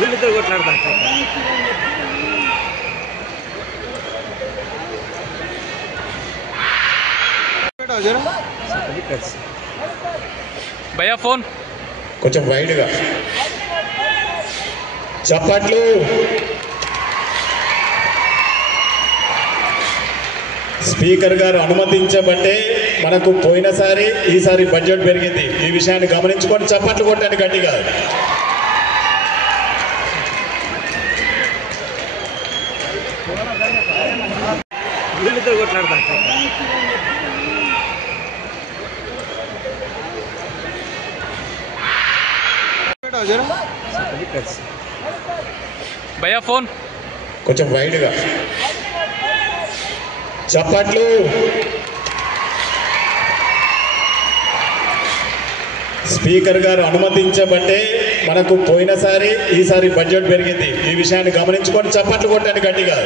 వీళ్ళతో కొట్లాడతా భయ్యా ఫోన్ కొంచెం వైడ్గా చప్పట్లు. స్పీకర్ గారు అనుమతించబట్టే మనకు పోయినసారి ఈసారి బడ్జెట్ పెరిగింది. ఈ విషయాన్ని గమనించుకొని చప్పట్లు కొట్టండి గట్టిగా. వీళ్ళతో కొట్లాడతా భయ్యా ఫోన్ కొంచెం వైడ్గా చప్పట్లు. స్పీకర్ గారు అనుమతించబట్టే మనకు పోయినసారి ఈసారి బడ్జెట్ పెరిగింది. ఈ విషయాన్ని గమనించుకొని చప్పట్లు కొట్టండి గట్టిగా.